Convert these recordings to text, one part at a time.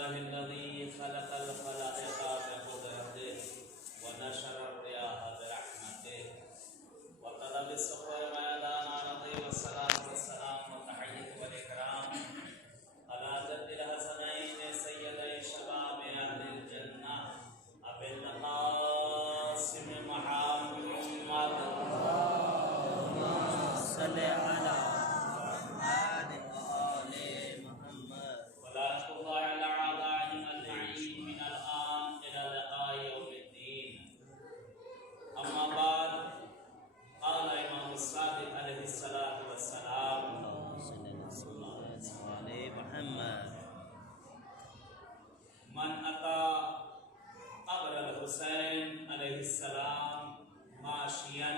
لله الذي خلق الخلائق بقدرته ونشر الرياح برحمته وقضى بالسخر ميدان عنقه والصلاة والسلام والتحية والإكرام على جد الحسنين سيدي شباب أهل الجنة أبي القاسم محمد صل على محمد وآل محمد ولعنة الله على أعدائهم أجمعين من الآن إلى لقاء يوم الدين. أما بعد، قال الإمام الصادق عليه الصلاة والسلام: صل على محمد من أتى قبر الحسين عليه السلام ماشيا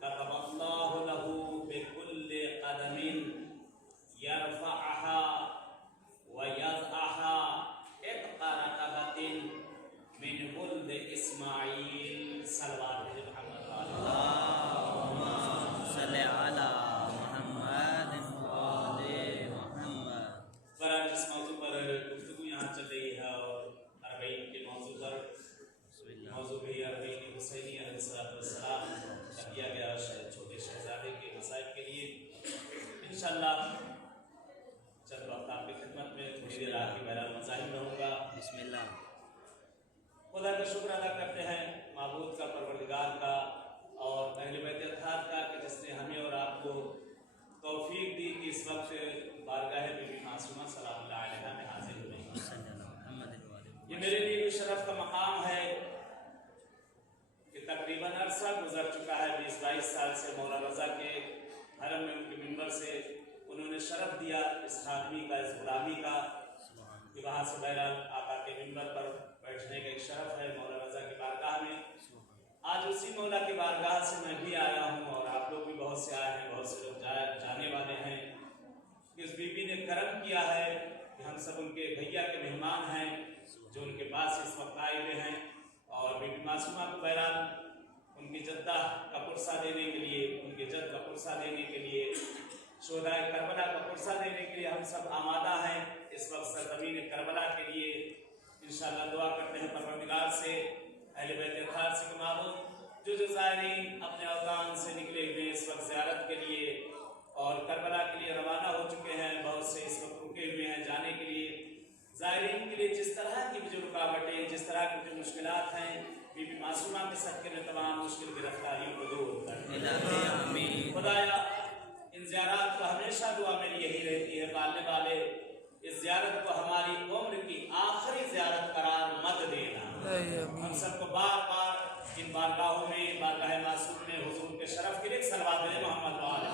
كتب الله له بكل قدم يرفعها ويضعها عتق رقبة من ولد إسماعيل صلوات محمد اللهم صل على محمد وآل محمد. برای جس موضوع پر گفتگو یہاں چل رہی ہے اور اربعین کے موضوع پر بسم اللہ. موضوع بھی اربعین حسینی علیہ السلام کا کیا گیا چھوٹے شہزادے کے مسائل کے لیے. انشاءاللہ چند وقت آپ کی خدمت میں تھوڑی دیر آپ کی بہرحال مزاحم رہوں گا. بسم اللہ. خدا کا شکر ادا کرتے ہیں، معبود کا، پروردگار کا اور اہل بیت اطہار کا کہ جس نے ہمیں اور آپ کو توفیق دی کہ اس وقت بارگاہ بی بی معصومہ سلام اللہ علیہا میں حاضر ہوئے ہیں. صلی اللہ محمد وآل یہ میرے لیے بھی شرف کا مقام ہے کہ تقریباً عرصہ گزر چکا ہے، 20-22 سال سے مولا رضا کے حرم میں ان کے منبر سے انہوں نے شرف دیا اس خادمی کا، اس غلامی کا، کہ وہاں سے بہرحال آقا کے منبر پر بیٹھنے کا ایک شرف ہے مولا رضا کی بارگاہ میں. آج اسی مولا کی بارگاہ سے میں بھی آیا ہوں اور آپ لوگ بھی بہت سے آئے ہیں، بہت سے لوگ جانے والے ہیں. اس بی بی نے کرم کیا ہے کہ ہم سب ان کے بھیا کے مہمان ہیں جو ان کے پاس اس وقت آئے ہوئے ہیں، اور بی بی معصومہ کو بہرحال ان کی جدہ کا پرسہ دینے کے لیے، ان کے جد کا پرسہ دینے کے لیے، شہدائے کربلا کا پرسہ دینے کے لیے ہم سب آمادہ ہیں اس وقت سرزمین کربلا کے لیے. انشاءاللہ دعا کرتے ہیں پروردگار سے، اہل بیت اطہار سے کہ معبود جو زائرین اپنے اوطان سے نکلے ہوئے اس وقت زیارت کے لیے اور کربلا کے لیے روانہ ہو چکے ہیں، بہت سے اس وقت رکے ہوئے ہیں جانے کے لیے، زائرین کے لیے جس طرح کی بھی جو رکاوٹیں، جس طرح کی جو مشکلات ہیں، بی بی معصومہ کے صدقے میں تمام مشکل گرفتاریوں کو دور کر دے. آمین. خدایا ان زیارات کو ہمیشہ دعا میری یہی رہتی ہے، پالنے والے اس زیارت کو ہماری عمر کی آخری زیارت قرار مت دینا. ہم سب کو بار بار ان بارگاہوں میں، بارگاہ معصوم میں حضور کے شرف کے لیے صلوات دے محمد وآل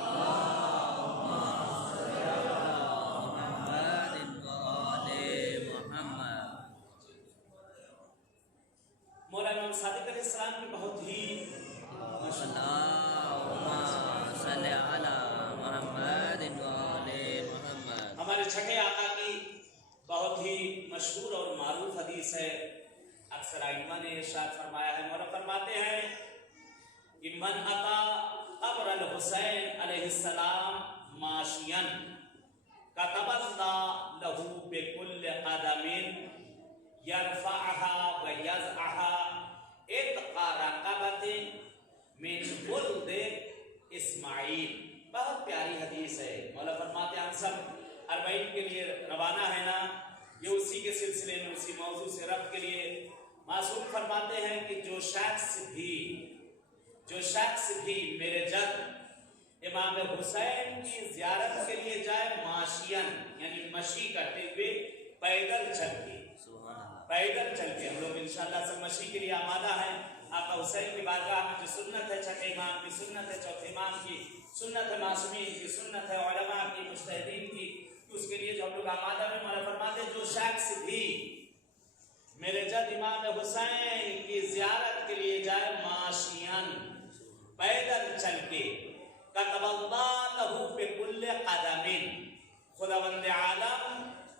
مولا امام صادق علیہ السلام کی بہت ہی ہمارے چھٹے آقا کی بہت ہی مشہور اور معروف حدیث ہے. اکثر ائمہ نے ارشاد فرمایا ہے، مولا فرماتے ہیں کہ من اتا قبر الحسین علیہ السلام ماشیا کتب اللہ لہ بکل قدم یرفعها ویضعها عتق رقبۃ من ولد اسماعیل. بہت پیاری حدیث ہے. مولا فرماتے ہیں ہم سب اربعین کے لیے روانہ ہے نا، یہ اسی کے سلسلے میں، اسی موضوع سے ربط کے لیے. معصوم فرماتے ہیں کہ جو شخص بھی میرے جد امام حسین کی زیارت کے لیے جائے ماشین، یعنی مشی کرتے ہوئے، پیدل چل کے، ہم لوگ انشاءاللہ سب مشی کے لیے آمادہ ہیں. آقا حسین کی بارگاہ میں جو سنت ہے، چھٹے امام کی سنت ہے، چوتھے امام کی سنت ہے، معصومین کی سنت ہے، علماء کی، مجتہدین کی، اس کے لیے جو ہم لوگ آمادہ میں. مولا فرماتے ہیں جو شخص بھی میرے جد امام حسین کی زیارت کے لیے جائے ماشین، پیدل چل کے، کتب اللہ لہ بکل قدم، خداوند عالم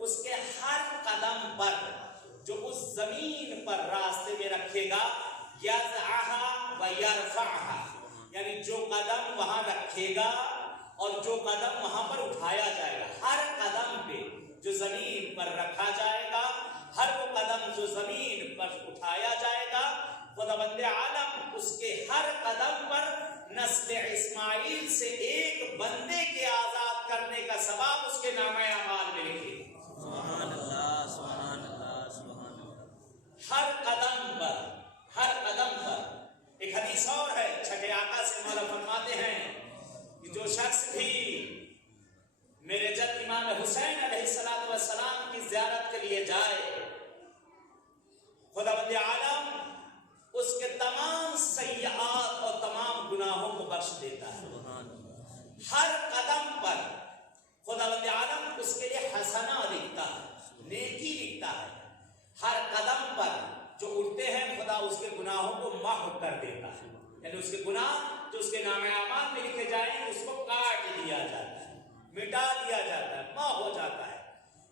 اس کے ہر قدم پر جو اس زمین پر راستے میں رکھے گا، یضعها ویرفعها، یعنی جو قدم وہاں رکھے گا اور جو قدم وہاں پر اٹھایا جائے گا، ہر قدم پہ جو زمین پر رکھا جائے گا، ہر وہ قدم جو زمین پر اٹھایا جائے گا، خداوند عالم اس کے ہر قدم پر نسل اسماعیل سے ایک بندے کے آزاد کرنے کا ثواب اس کے نامہ اعمال میں لکھے گا۔ سبحان اللہ، سبحان اللہ، سبحان اللہ۔ ہر قدم پر، ہر قدم پر۔ ایک حدیث اور ہے، چھٹے آقا سے مولا فرماتے ہیں کہ جو شخص بھی میرے جد امام حسین علیہ السلام کی زیارت کے لیے جائے، خداوند عالم اس کے تمام سیئات اور تمام گناہوں کو بخش دیتا ہے۔ ہر قدم پر خداوند عالم اس کے لیے حسنہ لکھتا ہے، نیکی لکھتا ہے۔ ہر قدم پر جو اٹھتے ہیں خدا اس کے گناہوں کو محو کر دیتا ہے، یعنی اس کے گناہ جو اس کے نام اعمال میں لکھے جائیں اس کو کاٹ دیا جاتا ہے، مٹا دیا جاتا ہے، محو ہو جاتا ہے۔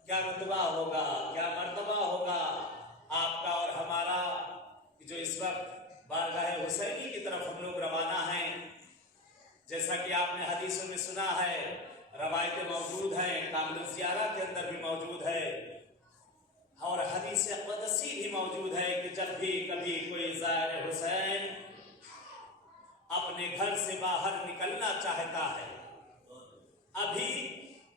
کیا رتبہ ہوگا، کیا مرتبہ ہوگا آپ کا اور ہمارا، جو اس وقت بارگاہ حسینی کی طرف ہم لوگ روانہ ہیں۔ جیسا کہ آپ نے حدیثوں میں سنا ہے، روایتیں موجود ہیں، کامل الزیارہ کے اندر بھی موجود ہے، اور حدیث قدسی بھی موجود ہے کہ جب بھی کبھی کوئی زائر حسین اپنے گھر سے باہر نکلنا چاہتا ہے، ابھی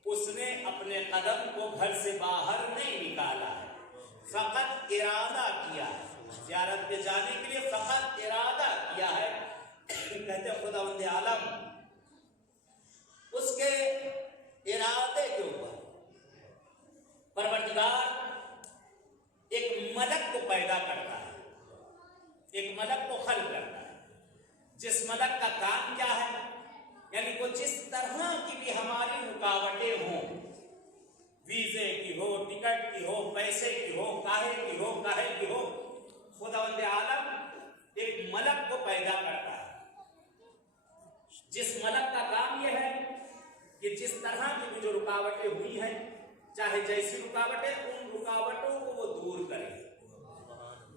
اس نے اپنے قدم کو گھر سے باہر نہیں نکالا ہے، فقط ارادہ کیا ہے، زیارت پہ جانے کے لیے فقط ارادہ کیا ہے، کہتے خداوند عالم اس کے ارادے کے اوپر پروردگار ایک ملک کو پیدا کرتا ہے، ایک ملک کو خلق کرتا ہے، جس ملک کا کام کیا ہے، یعنی وہ جس طرح کی بھی ہماری رکاوٹیں ہوں، ویزے کی ہو، ٹکٹ کی ہو، پیسے کی ہو، کاہے کی ہو، خداوند عالم ایک ملک کو پیدا کرتا ہے، جس ملک کا کام یہ ہے کہ جس طرح کی بھی جو رکاوٹیں ہوئی ہیں، چاہے جیسی رکاوٹیں، ان رکاوٹوں کو وہ دور کرے،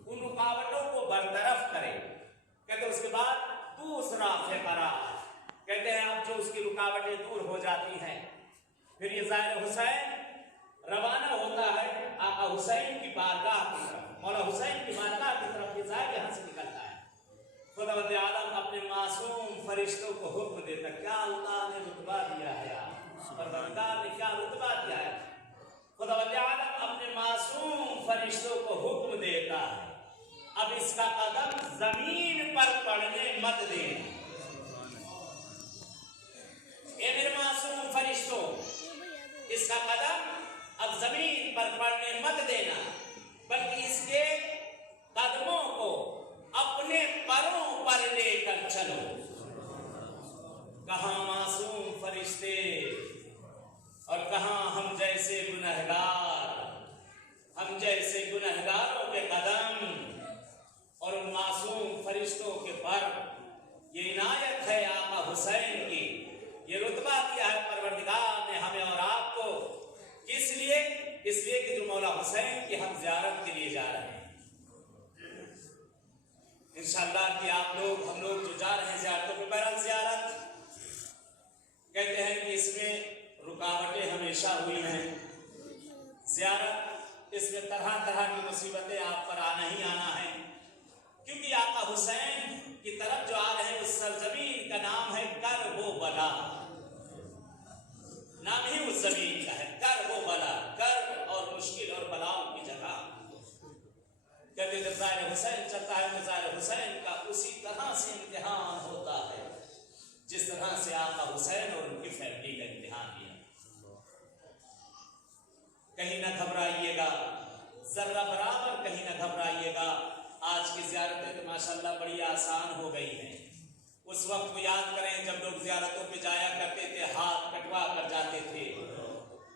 ان رکاوٹوں کو برطرف کرے۔ کہتے اس کے بعد دوسرا فقرہ، کہتے ہیں اب جو اس کی رکاوٹیں دور ہو جاتی ہیں، پھر یہ زائر حسین روانہ ہوتا ہے آقا حسین کی بارگاہ کی طرف، مولا حسین کی بارگاہ کی طرف یہ زائر یہاں سے نکلتا ہے۔ خداوند عالم اپنے معصوم فرشتوں کو حکم دیتا، کیا اللہ نے رتبہ دیا ہے، پروردگار نے کیا رتبہ دیا ہے۔ خداوند عالم اپنے معصوم فرشتوں کو حکم دیتا ہے، اب اس کا قدم زمین پر پڑنے مت دینا۔ اے میرے معصوم فرشتوں، اس کا قدم اب زمین پر پڑنے مت دینا، بلکہ اس کے قدموں کو اپنے پروں پر لے کر چلو۔ کہاں معصوم فرشتے اور کہاں ہم جیسے گنہگار، ہم جیسے گنہگاروں کے قدم اور ان معصوم فرشتوں کے پر۔ یہ عنایت ہے آقا حسین کی، یہ رتبہ دیا ہے پروردگار نے ہمیں اور آپ کو، کس لیے؟ اس لیے کہ جو مولا حسین کی ہم زیارت کے لیے جا رہے ہیں، انشاءاللہ کہ آپ لوگ، ہم لوگ جو جا رہے ہیں زیارتوں پہ، بہرحال زیارت کہتے ہیں کہ اس میں رکاوٹیں ہمیشہ ہوئی ہیں، زیارت اس میں طرح طرح کی مصیبتیں آپ پر آنا ہی آنا ہے، کیونکہ آقا حسین کی طرف جو آ رہے ہیں اس سرزمین کا نام ہے کرب و بلا، نام ہی اس زمین کا ہے کرب و بلا، کرب اور مشکل اور بلاؤں کی جگہ۔ کہتے جب زائر حسین چلتا ہے تو زائر حسین کا اسی طرح سے امتحان ہوتا ہے جس طرح سے آقا حسین اور ان کی فیملی کا امتحان لیا۔ کہیں نہ گھبرائیے گا، ذرہ برابر کہیں نہ گھبرائیے گا۔ آج کی زیارتیں تو ماشاءاللہ بڑی آسان ہو گئی ہیں۔ اس وقت کو یاد کریں جب لوگ زیارتوں پہ جایا کرتے تھے، ہاتھ کٹوا کر جاتے تھے،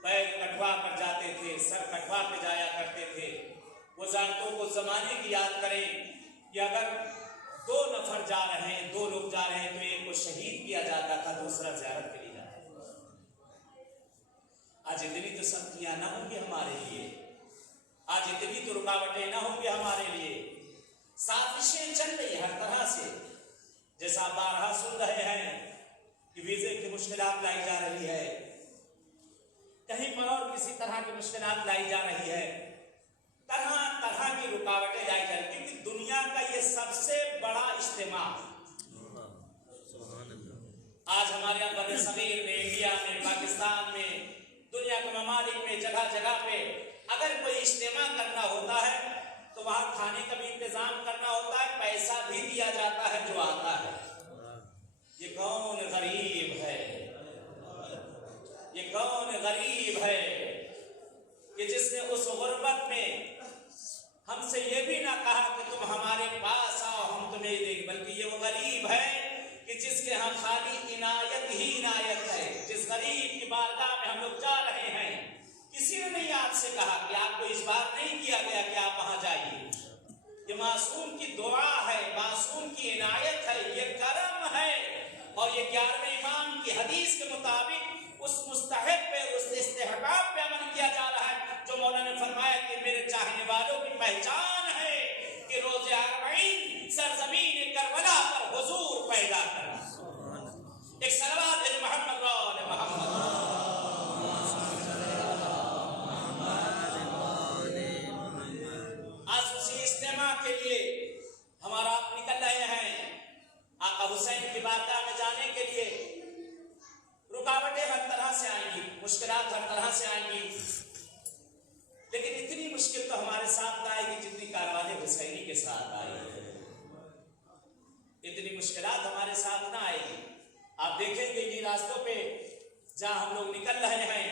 پیر کٹوا کر جاتے تھے، سر کٹوا کے جایا کرتے تھے۔ وہ زیارتوں کو زمانے کی یاد کریں کہ اگر 2 نفر جا رہے ہیں، 2 لوگ جا رہے ہیں تو ایک کو شہید کیا جاتا تھا، دوسرا زیارت کے لیے جاتا تھا۔ آج اتنی تو سختیاں نہ ہوں گی ہمارے لیے، آج اتنی تو رکاوٹیں نہ ہوں گی ہمارے لیے، سازشیں چل رہی ہر طرح سے، جیسا آپ بارہا سن رہے ہیں کہ ویزے کی مشکلات لائی جا رہی ہے، کہیں پر اور کسی طرح کی مشکلات لائی جا رہی ہے، طرح طرح کی رکاوٹیں لائی جا رہی ہیں، کیونکہ دنیا کا یہ سب سے بڑا اجتماع ہے۔ آج ہمارے یہاں بر صغیر میں، انڈیا میں، پاکستان میں، دنیا کے ممالک میں جگہ جگہ پہ اگر کوئی اجتماع کرنا ہوتا ہے تو وہاں کھانے کا بھی انتظام کرنا ہوتا ہے، پیسہ بھی دیا جاتا ہے جو آتا ہے۔ یہ کون غریب ہے، یہ کون غریب ہے کہ جس نے اس غربت میں ہم سے یہ بھی نہ کہا کہ تم ہمارے پاس آؤ ہم تمہیں دیں گے، بلکہ یہ وہ غریب ہے کہ جس کے ہاں خالی عنایت ہی عنایت ہے۔ جس غریب کی بارگاہ میں ہم لوگ جا رہے ہیں، کسی نے نہیں آپ سے کہا کہ آپ کو اس بات نہیں کیا گیا کہ آپ وہاں جائیے۔ یہ معصوم کی دعا ہے، معصوم کی عنایت ہے، یہ کرم ہے، اور یہ 11ویں امام کی حدیث کے مطابق اس مستحق پہ، اس استحباب پہ عمل کیا جا رہا ہے جو مولانا نے فرمایا کہ میرے چاہنے والوں کی پہچان ہے کہ روز اربعین سرزمین کربلا پر حضور پیدا کرنا۔ ایک صلوات ہے محمد وآل محمد۔ آج اسی اجتماع کے لیے ہمارا آپ نکل رہے ہیں آقا حسین کی بارگاہ میں جانے کے لیے۔ رکاوٹیں ہر طرح سے آئیں گی، مشکلات ہر طرح سے آئیں گی، لیکن اتنی مشکل تو ہمارے ساتھ نہ آئے گی جتنی کاروان حسینی کے ساتھ آئی ہے۔ اتنی مشکلات ہمارے ساتھ نہ آئے گی۔ آپ دیکھیں گے یہ راستوں پہ جہاں ہم لوگ نکل رہے ہیں،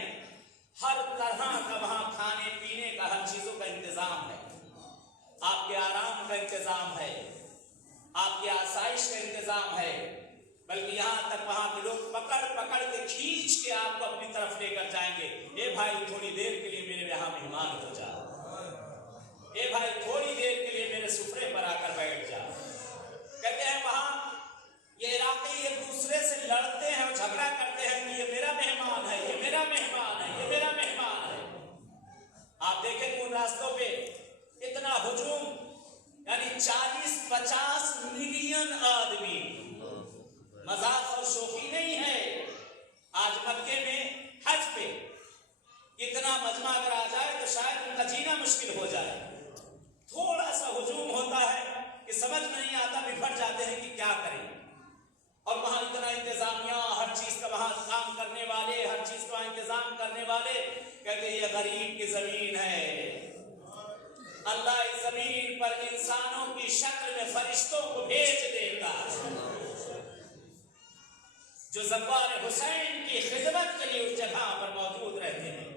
ہر طرح کا وہاں کھانے پینے کا ہر چیزوں کا انتظام ہے، آپ کے آرام کا انتظام ہے، آپ کی آسائش کا انتظام ہے، بلکہ یہاں تک وہاں کے لوگ پکڑ پکڑ کے کھینچ کے آپ کو اپنی طرف لے کر جائیں گے۔ اے بھائی تھوڑی دیر کے لیے میرے یہاں مہمان ہو جا، اے بھائی تھوڑی دیر کے لیے میرے سفرے پر آ کر بیٹھ جا۔ کہتے ہیں وہاں یہ علاقے ایک دوسرے سے لڑتے ہیں اور جھگڑا کرتے ہیں کہ یہ میرا مہمان ہے، یہ میرا مہمان ہے، یہ میرا مہمان ہے۔ آپ دیکھیں کہ ان راستوں پہ اتنا ہجوم، یعنی 40-50 ملین آدمی، مذاق اور شوخی نہیں ہے۔ آج مکے میں حج پہ اتنا مجمع اگر آ جائے تو شاید ان کا جینا مشکل ہو جائے۔ تھوڑا سا ہجوم ہوتا ہے کہ سمجھ نہیں آتا، بکھر جاتے ہیں کہ کیا کریں، اور وہاں اتنا انتظامیہ، ہر چیز کا وہاں کام کرنے والے، ہر چیز کا انتظام کرنے والے کہتے ہیں یہ غریب کی زمین ہے، اللہ اس زمین پر انسانوں کی شکل میں فرشتوں کو بھیج دیتا ہے جو زوار حسین کی خدمت کے لیے اس جگہ پر موجود رہتے ہیں۔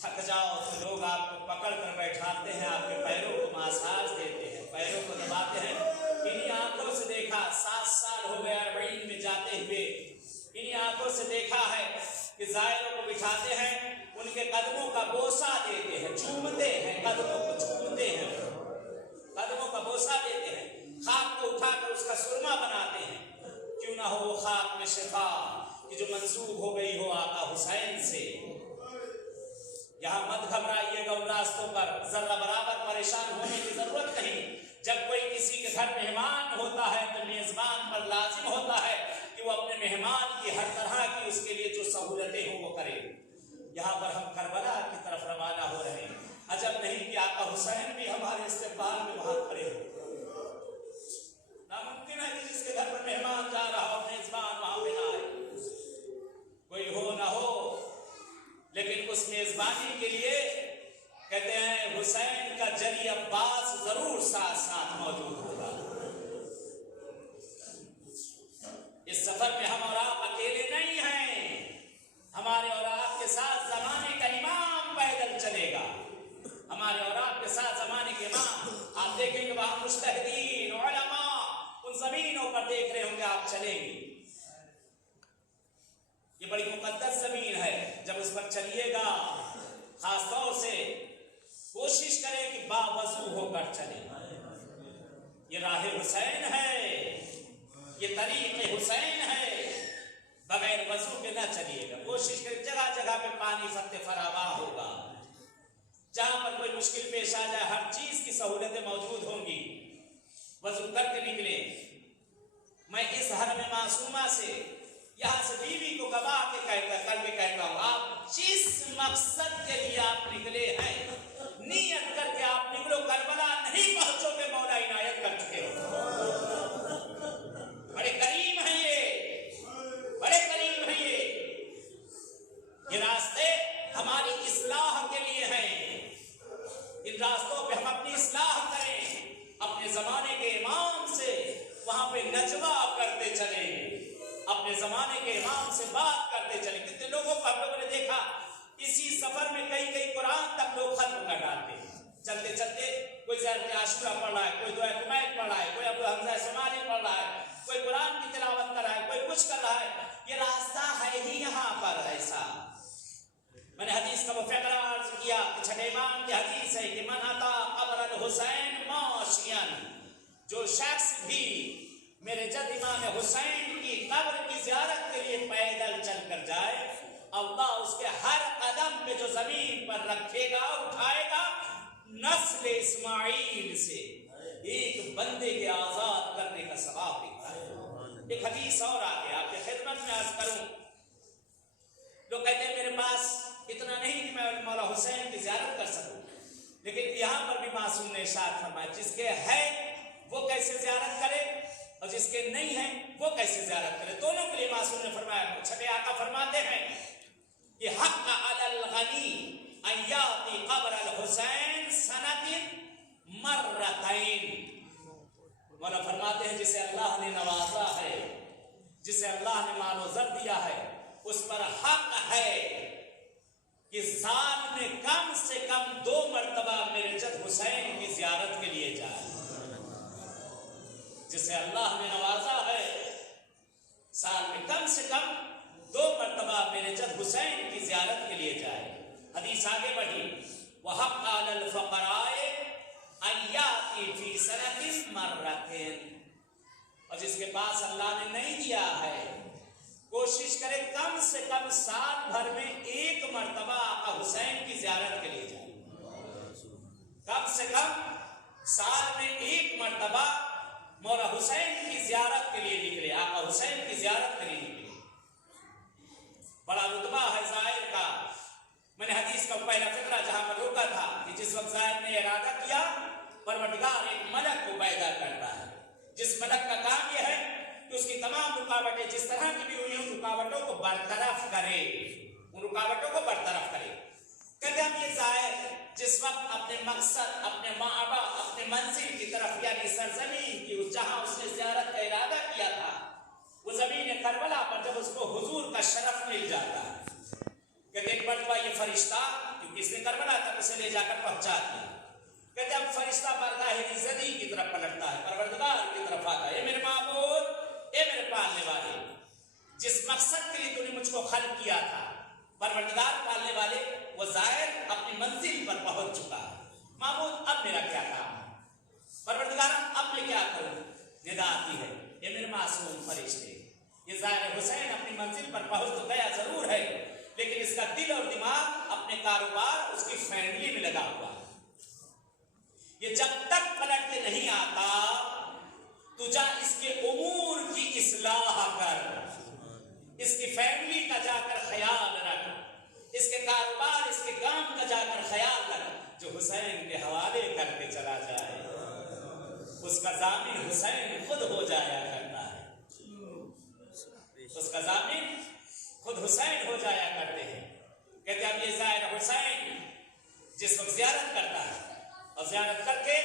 تھک جاؤ تو لوگ آپ کو پکڑ کر بیٹھاتے ہیں، آپ کے پیروں کو مساج دیتے ہیں، پیروں کو دباتے ہیں۔ انہی آنکھوں سے دیکھا، 7 سال ہو گئے اربعین میں جاتے ہوئے، انہی آنکھوں سے دیکھا ہے کہ زائروں کو بٹھاتے ہیں، ان کے قدموں کا بوسہ دیتے ہیں، چومتے ہیں، قدموں کو چومتے ہیں، قدموں کا بوسہ دیتے ہیں، خاک کو اٹھا کر اس کا سرما بناتے ہیں۔ کیوں نہ ہو وہ خاک میں شفا کہ جو منسوب ہو گئی ہو آقا حسین سے۔ یہاں مت گھبرائیے گا، ان راستوں پر ذرہ برابر پریشان ہونے کی ضرورت نہیں۔ جب کوئی کسی کے گھر مہمان ہوتا ہے تو میزبان پر لازم ہوتا ہے کہ وہ اپنے مہمان کی ہر طرح کی اس کے لیے جو سہولتیں ہوں وہ کرے۔ یہاں پر ہم کربلا کی طرف روانہ ہو رہے ہیں، عجب نہیں کہ آقا حسین بھی ہمارے استقبال میں وہاں کھڑے ہو۔ ناممکن ہے کہ جس کے گھر پر مہمان جا رہا ہو میزبان وہاں پہ نہ آئے، کوئی ہو نہ ہو، لیکن اس میزبانی کے لیے کہتے ہیں حسین کا جلی عباس ضرور ساتھ ساتھ موجود ہوگا۔ اس سفر میں ہم اور آپ اکیلے نہیں ہیں، ہمارے اور آپ کے ساتھ زمانے کا امام پیدل چلے گا، ہمارے اور آپ کے ساتھ زمانے کے امام۔ آپ دیکھیں گے وہاں مجتہدین علماء ان زمینوں پر دیکھ رہے ہوں گے، آپ چلیں گے۔ یہ بڑی مقدس زمین ہے، جب اس پر چلیے گا خاص طور سے کوشش کریں کہ باوضو ہو کر چلیں۔ یہ راہ حسین ہے، یہ طریق حسین ہے، بغیر وضو کے نہ چلیے گا۔ کوشش کریں، جگہ جگہ پہ پانی فت فراواں ہوگا، جہاں پر کوئی مشکل پیش آ جائے ہر چیز کی سہولتیں موجود ہوں گی، وضو کر کے نکلیں۔ میں اس حرم معصومہ سے यहाँ से बीवी को गवा के करके कहता हूँ, आप जिस मकसद के लिए आप निकले हैं, नियत करके आप निकलो, करबला नहीं पहुंचोगे, मौला इनायत कर चुके हो। बड़े करीम हैं ये, बड़े करीम हैं ये रास्ते हमारी इस्लाह के लिए हैं। इन रास्तों पे हम अपनी इस्लाह करें, अपने जमाने के इमाम से वहां पे नजवा करते चले, अपने जमाने के इमाम से बात करते चले। कितने लोगों को हम लोगों ने देखा इसी सफर में कई कुरान तक लोग खत्म कर डालते, चलते चलते कोई ज़ियारत आशूरा पढ़ रहा है, कोई दुआ कुमैत पढ़ रहा है, कोई अबू हमजा समानी पढ़ रहा है, कोई कुरान की तिलावत कर रहा है, कोई कुछ कर रहा है। ये रास्ता है ही यहाँ पर ऐसा। मैंने हदीस का वो फ़क़रा अर्ज़ किया कि छठे इमाम की हदीस है कि मन अता क़ब्र अल-हुसैन माशियन, जो शख्स भी मेरे जद इमाम हुसैन की कब्र की ज़ियारत के लिए पैदल चल कर जाए, अल्लाह उसके हर कदम पे जो जमीन पर रखेगा, उठाएगा, नस्ल इस्माइल से एक बंदे के आजाद करने का सवाब देता है। एक हदीस और आगे आपके खिदमत में अर्ज करूं, लोग कहते हैं मेरे पास इतना नहीं कि मैं मौला हुसैन की ज़ियारत कर सकूं, लेकिन यहाँ पर भी मासूम ने इरशाद फरमाया, जिसके है वो कैसे ज़ियारत करे और जिसके नहीं है वो कैसे ज़ियारत करे। दोनों के लिए मासूम ने फरमाया। छठे आका फरमाते हैं कि हक़ अलल गनी अन याती क़ब्र अल हुसैन सनतिन मर्रतैन। मौला फरमाते हैं जिसे अल्लाह ने नवाजा है, जिसे अल्लाह ने मालो ज़र दिया है, उस पर हक है कि साल में कम से कम 2 मरतबा मेरे जद हुसैन की ज़ियारत के लिए जाए। जिसे अल्लाह ने नवाजा है, साल में कम से कम 2 मरतबा मेरे जद हुसैन की ज़ियारत के लिए जाए। हदीस आगे बढ़ी, वहक़ अलल फ़क़राए अन याती फ़ी सनतिन मर्रतैन, और जिसके पास अल्लाह ने नहीं दिया है, कोशिश करे कम से कम साल भर में 1 मरतबा आका हुसैन की ज़ियारत के लिए जाए। कम से कम साल में 1 मरतबा मौला हुसैन की ज़ियारत के लिए निकले, आका हुसैन की ज़ियारत के लिए निकले। बड़ा रुतबा है ज़ाहिर का। मैंने हदीस का पहला फ़क़रा जहाँ पर रोका था कि जिस वक्त ज़ाहिर ने इरादा किया, परवरदिगार एक मलक को पैदा करता है, जिस मलक का काम यह है कि उसकी तमाम रुकावटें जिस तरह की भी हुई उन रुकावटों को बरतरफ करे, उन रुकावटों को बरतरफ करे। कहते हम ये ज़ाहिर जिस वक्त अपने मकसद, अपने माबा, अपने मंजिल की तरफ यानी सरजमीन की जहाँ उसने ज़ियारत का इरादा किया था, वो ज़मीन करबला पर जब उसको हुजूर का शरफ मिल जाता है, कहते एक मरतबा ये फरिश्ता, क्योंकि इसने करबला तक उसे ले जाकर पहुंचा दिया, कहते अब फरिश्ता बारगाह इज़्ज़ती की तरफ पलटता है, परवरदिगार की तरफ आता है, ए मेरे माबूद, ए मेरे पालने वाले, जिस मकसद के लिए तूने मुझको खल्क़ किया था, परवरदिगार पालने वाले, वो ज़ाहिर अपनी मंजिल पर पहुंच चुका है। माबूद अब मेरा क्या काम है, परवरदिगार अब मैं क्या करूं। निदा आती है, ये मेरे मासूम फरिश्ते, ये ज़ाहिर हुसैन अपनी मंजिल पर पहुंच तो गया जरूर है, लेकिन इसका दिल और दिमाग अपने कारोबार, उसकी फैमिली में लगा हुआ है। ये जब तक पलट के नहीं आता, तुझा इसके उमूर की इस्लाह कर, इसकी फैमिली का जाकर ख्याल रख, इसके कारोबार, इसके काम का जाकर ख्याल रख। जो हुसैन के हवाले करके चला जाए, उसका ज़ामिन हुसैन खुद हो जाया करता है, उसका ज़ामिन खुद हुसैन हो जाया करते हैं। कहते अब ये ज़ाहिर हुसैन जिस वक्त ज़ियारत करता है और ज़ियारत करके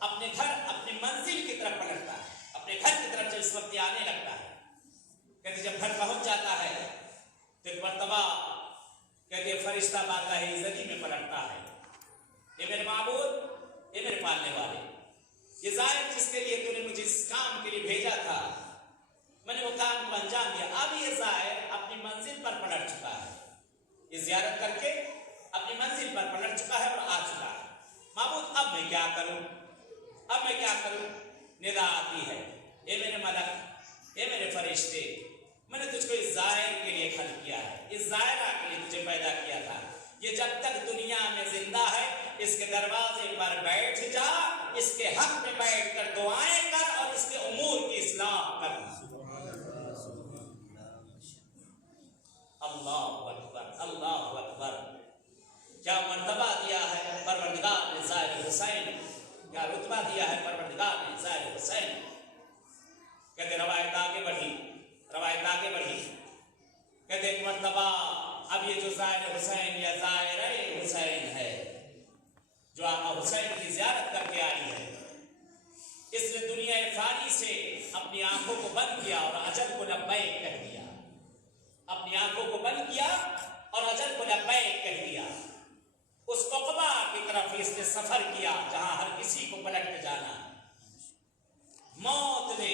अपने घर, अपनी मंजिल की तरफ पलटता है, अपने घर की तरफ जब इस वक्त आने लगता है, कहते जब घर पहुंच जाता है तो एक मरतबा कहते फरिश्ता बारगाह इज़्ज़ती में पलटता है, ये मेरे माबूद, ये मेरे पालने वाले, ये ज़ाहिर जिसके लिए तूने मुझे इस काम के लिए भेजा था, मैंने वो काम को अंजाम दिया। अब ये ज़ाहिर अपनी मंजिल पर पलट चुका है, ये ज़ियारत करके अपनी मंजिल पर पलट चुका है और आ चुका है। माबूद अब मैं क्या करूं, अब मैं क्या करूं। निदा आती है, ये मेरे मलक, ये मेरे फरिश्ते, मैंने तुझको इस ज़ाहिर के लिए खल्क़ किया है, इस ज़ाहिरा के लिए तुझे पैदा किया था। ये जब तक दुनिया में जिंदा है, इसके दरवाजे पर बैठ जा, इसके हक में बैठ कर दुआएं कर और इसके उमूर की इस्लाह कर। अल्लाह अकबर। क्या मर्तबा दिया है परवरदिगार ने ज़ाहिर हुसैन, क्या रुतबा दिया है परवरदिगार ने ज़ाहिर हुसैन। कहते रवायत आगे बढ़ी, रवायत आगे बढ़ी। कहते एक मर्तबा अब ये जो ज़ाहिर हुसैन या ज़ाहिर हुसैन है, जो आका हुसैन की ज़ियारत करके आई है, इसने दुनिया फानी से अपनी आंखों को बंद किया और अजल को लब्बैक कह दिया। अपनी आंखों को बंद किया और अजल को लब्बैक कह दिया। उस उक़बा की तरफ इसने सफर किया जहां हर किसी को पलट के जाना। मौत ने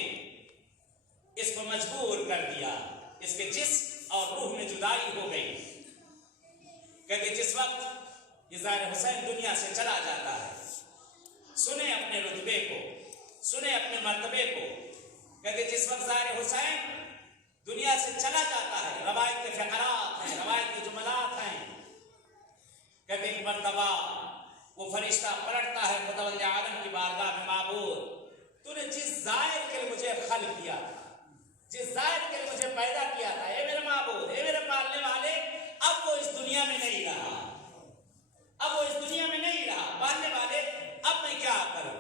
इसको मजबूर कर दिया, इसके जिस्म और रूह में जुदाई हो गई। कहते जिस वक्त ये ज़ाहिर हुसैन दुनिया से चला जाता है, सुने अपने रुतबे को, सुने अपने मर्तबे को। कहते जिस वक्त ज़ाहिर हुसैन दुनिया से चला जाता है, रवायत के फ़क़रात हैं, रवायत के जुमलात हैं। कहते एक मर्तबा वो फरिश्ता पलटता है खुदावंद आलम की बारगाह में, माबूद तूने जिस ज़ाहिर के लिए मुझे खल्क़ किया था, जिस ज़ाहिर के लिए मुझे पैदा किया था, ए मेरे माबूद, ए मेरे पालने वाले, अब वो इस दुनिया में नहीं रहा, अब वो इस दुनिया में नहीं रहा। पालने वाले अब मैं क्या करूं,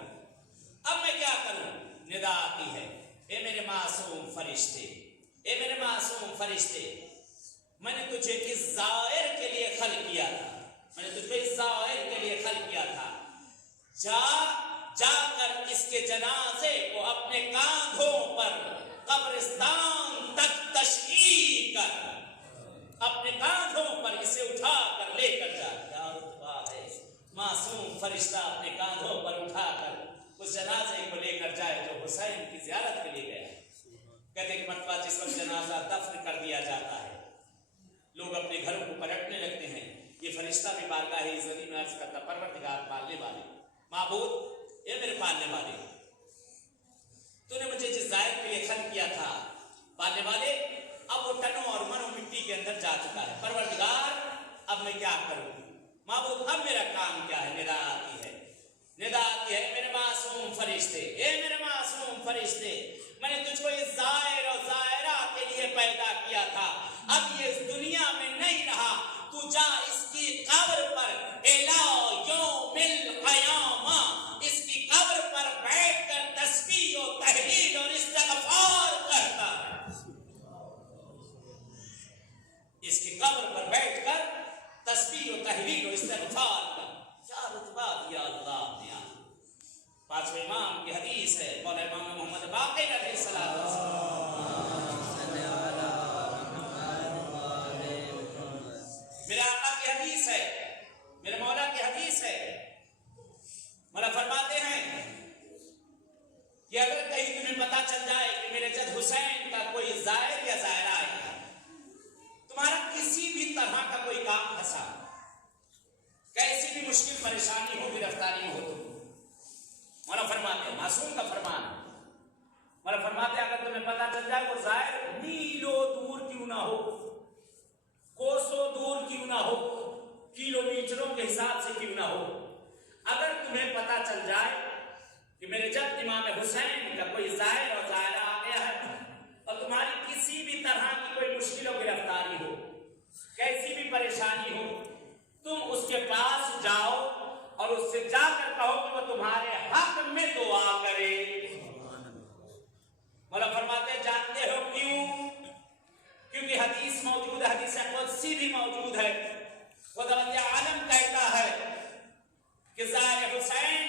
अब मैं क्या करूं। निदा आती है, ए मेरे मासूम फरिश्ते, ए मेरे मासूम फरिश्ते, मैंने तुझे इस ज़ाहिर के लिए खल्क़ किया था, मैंने तुझे इस ज़ाहिर के लिए खल्क़ किया था। जाकर इसके जनाजे को अपने कांधों पर कब्रिस्तान तक तशरीह कर, अपने कांधों पर इसे उठा कर लेकर जा। क्या रुतबा है, मासूम फरिश्ता अपने कांधों पर उठाकर उस जनाजे को लेकर जाए जो हुसैन की ज़ियारत के लिए गया। कहते एक मर्तबा जिस वक्त जनाजा दफन कर दिया जाता है, लोग अपने घरों को पलटने लगते हैं। ये फरिश्ता भी बारगाह इज़्ज़त में अर्ज़ करता, परवरदिगार पालने वाले, माबूद ये मेरे पालने वाले, तूने मुझे जिस ज़ाहिर के लिए खल्क़ किया था, पालने वाले, अब वो टनों और मनों मिट्टी के अंदर जा चुका है। परवरदिगार अब मैं क्या करूं, माबूद अब मेरा काम क्या है। निदा आती है, निदा आती है, मेरे मासूम फरिश्ते, ए मेरे मासूम फरिश्ते, मैंने तुझको इस ज़ाहिर और ज़ाहिरा के लिए पैदा किया था, अब ये इस दुनिया में नहीं रहा, तू जा इसकी कब्र पर इला यौमिल क़यामा, इसकी कब्र पर बैठकर तस्बीह और तहलील और इस्तिग़फ़ार करता है। इसकी कब्र पर बैठकर तस्बीह और तहलील और इस्तिग़फ़ार कर। क्या रुतबा दिया अल्लाह ने। पांचवें इमाम की हदीस है, मौला इमाम मोहम्मद बाक़िर अलैहिस्सलाम, मेरे आका की हदीस है, मेरे मौला की हदीस है। मौला फरमाते हैं कि अगर कहीं तुम्हें पता चल जाए कि मेरे जद हुसैन का कोई ज़ाहिर या ज़ाहिरा है, तुम्हारा किसी भी तरह का कोई काम फंसा, कैसी भी मुश्किल परेशानी हो, गिरफ्तारी हो, तुम मौला फरमाते हैं, मासूम का फरमान, मौला फरमाते हैं अगर तुम्हें पता चल जाए वो ज़ाहिर मीलों दूर क्यों ना हो, कोसों दूर क्यों ना हो, किलोमीटरों के हिसाब से क्यों ना हो, अगर तुम्हें पता चल जाए कि मेरे जब इमाम हुसैन का कोई ज़ाहिर और ज़ाहिरा आ गया है और तुम्हारी किसी भी तरह की कोई मुश्किल और गिरफ्तारी हो, कैसी भी परेशानी हो, तुम उसके पास जाओ और उससे जाकर कहो कि वो तुम्हारे हक में दुआ करे। मौला फरमाते जानते हो क्यों? क्योंकि हदीस मौजूद है, हदीस कुदसी भी मौजूद है। खुदावंद आलम कहता है कि ज़ाहिर हुसैन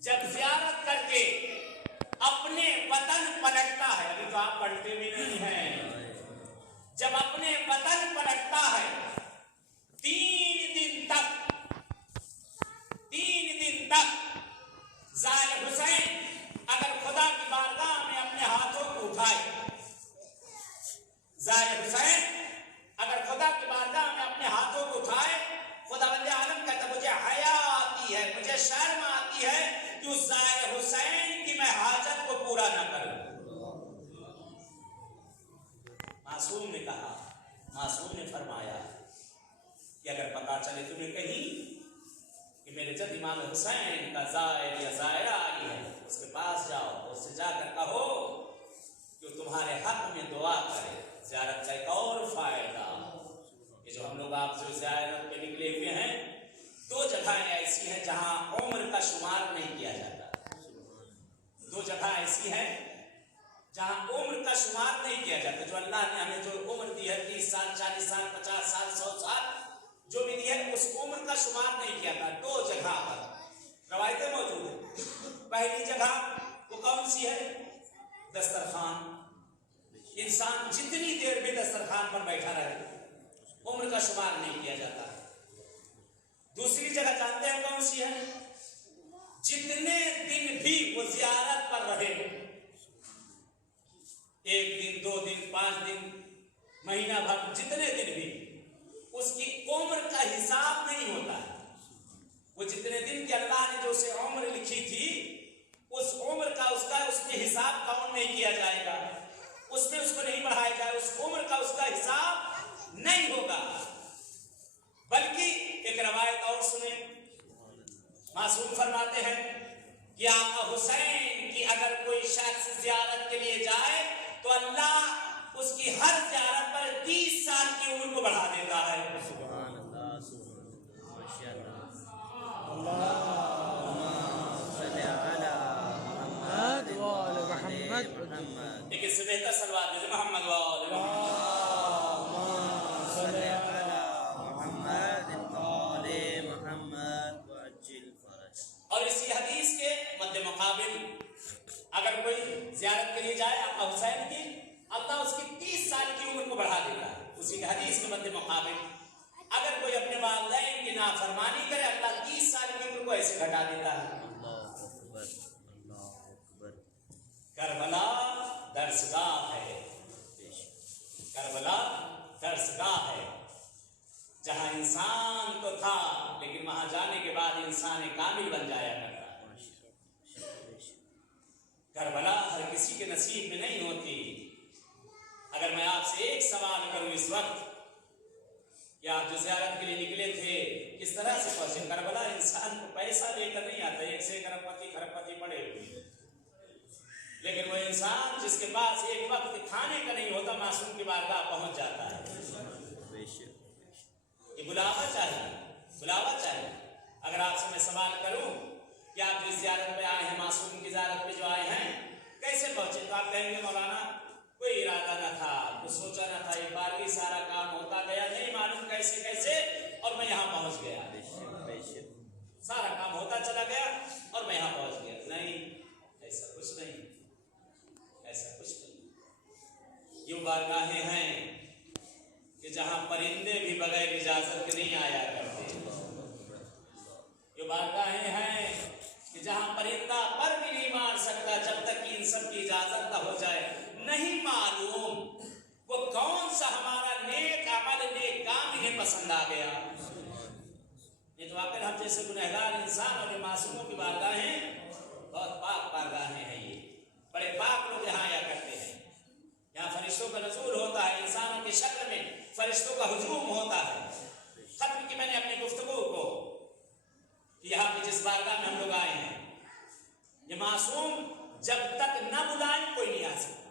जब ज़ियारत करके अपने वतन पलटता है, अभी तो आप पलटे भी नहीं हैं, जब अपने वतन पलटता है, 3 दिन तक ज़ाहिर हुसैन अगर खुदा की बारगाह में अपने हाथों को उठाए, ज़ाहिर हुसैन अगर खुदा की बारगाह में अपने हाथों को उठाए, खुदावंद आलम कहता मुझे हया आती है, मुझे शर्म आती है कि उस ज़ाहिर हुसैन की मैं हाजत को पूरा ना करूं। मासूम ने कहा, मासूम ने फरमाया कि अगर पता चले तुम्हें कहीं कि मेरे जद इमाम हुसैन का ज़ाहिर या ज़ाहिरा आई है, उसके पास जाओ, उससे जाकर कहो कि तुम्हारे हक में दुआ करे। ज़ियारत का एक और फायदा, जो हम लोग आप जो ज़ियारत पे निकले हुए हैं, 2 जगह ऐसी हैं जहाँ उम्र का शुमार नहीं किया जाता। 2 जगह ऐसी है जहाँ उम्र का शुमार नहीं किया जाता। जो अल्लाह ने हमें जो उम्र दी है 30 साल, 40 साल, 50 साल, 100 साल जो भी दी है, उस उम्र का शुमार नहीं किया था। 2 जगह पर रवायतें मौजूद है। पहली जगह वो कौन सी है? दस्तरखान। इंसान जितनी देर भी दस्तरखान पर बैठा रहे, उम्र का शुमार नहीं किया जाता। दूसरी जगह जानते हैं कौन सी है? जितने दिन भी वो ज़ियारत पर रहे, 1 दिन, 2 दिन, 5 दिन, महीना भर, जितने दिन भी, उसकी उम्र का हिसाब नहीं होता है। वो जितने दिन की अल्लाह ने जो उसे उम्र लिखी थी, उस उम्र का उसमें हिसाब काउंट नहीं किया जाएगा, उसमें उसको नहीं बढ़ाया जाएगा, उस उम्र का उसका हिसाब नहीं होगा। बल्कि एक रवायत और सुने, मासूम फरमाते हैं कि आका हुसैन की अगर कोई शख्स ज़ियारत के लिए जाए तो अल्लाह उसकी हर ज़ियारत पर 30 साल की उम्र को बढ़ा देता है। एक इससे बेहतर सलवात है मोहम्मद और इसी हदीस के मध्य मुकाबिल अगर कोई ज़ियारत के लिए जाए आका हुसैन की, अल्लाह उसकी 30 साल की उम्र को बढ़ा देता है। उसी हदीस के मध्य मुकाबिल अगर कोई अपने वालिदैन की नाफरमानी करे, अल्लाह 30 साल की उम्र को ऐसे घटा देता है। करबला दर्सगाह है, करबला दर्सगाह है, जहाँ इंसान तो था लेकिन वहां जाने के बाद इंसान कामिल बन जाया करता है। करबला हर किसी के नसीब में नहीं होती। अगर मैं आपसे एक सवाल करूं इस वक्त कि आप जो ज़ियारत के लिए निकले थे किस तरह से पहुंचे? करबला इंसान को पैसा लेकर नहीं आता, 1 से खरबपति पड़े हुए, लेकिन वो इंसान जिसके पास एक वक्त खाने का नहीं होता, मासूम की बारगाह पहुंच जाता है। ये बुलावा चाहिए, बुलावा चाहिए। अगर आपसे मैं सवाल करूं कि आप जिस ज़ियारत पे आए हैं, मासूम की ज़ियारत पे जो आए हैं, कैसे पहुंचे? तो आप कहेंगे मौलाना कोई इरादा न था, कुछ सोचा न था, एक बार भी सारा काम होता गया, नहीं मालूम कैसे कैसे और मैं यहाँ पहुंच गया। सारा काम होता चला गया और मैं यहाँ पहुंच गया। नहीं, ऐसा कुछ नहीं, ऐसा कुछ नहीं। ये बारगाहें हैं कि जहां परिंदे भी बगैर इजाजत के नहीं आया करते। ये बारगाहें हैं कि जहां परिंदा पर भी नहीं मार सकता जब तक कि इन सब की इजाजत न हो जाए। नहीं मालूम वो कौन सा हमारा नेक अमल, नेक काम इन्हें पसंद आ गया। ये तो आखिर हम जैसे गुनहगार इंसान और मासूमों की बारगाहें बहुत पाक बारगाहें हैं। ये बड़े पाक लोग यहाँ आया करते हैं। यहाँ फरिश्तों का नज़ूल होता है, इंसानों की शक्ल में फरिश्तों का हुजूम होता है। खत्म की मैंने अपनी गुफ्तगू को कि यहाँ पे जिस बारगाह में हम लोग आए हैं, ये मासूम जब तक न बुलाएं कोई नहीं आ सकता,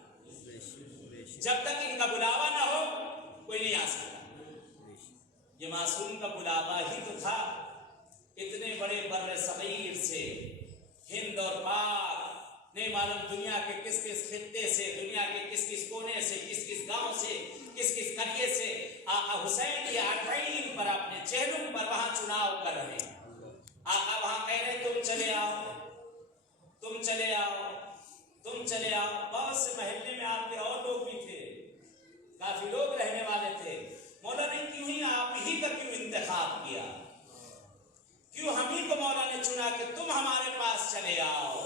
जब तक इनका बुलावा ना हो कोई नहीं आ सकता। ये मासूम का बुलावा ही तो था। इतने बड़े बर्रे सगीर से, हिंद और पाक, नहीं मालूम दुनिया के किस किस खित्ते से, दुनिया के किस किस कोने से, किस किस गांव से, किस किस करिए से आका हुसैन के अरबईन पर, अपने चेहरों पर वहां चुनाव कर रहे हैं। आका वहां कह रहे तुम चले आओ, तुम चले आओ, तुम चले आओ। बहुत से महल्ले में आपके और लोग भी थे, काफी लोग रहने वाले थे। मौला ने क्यों ही आप ही का क्यों इंतखाब किया? क्यों हम ही को मौला ने चुना कि तुम हमारे पास चले आओ?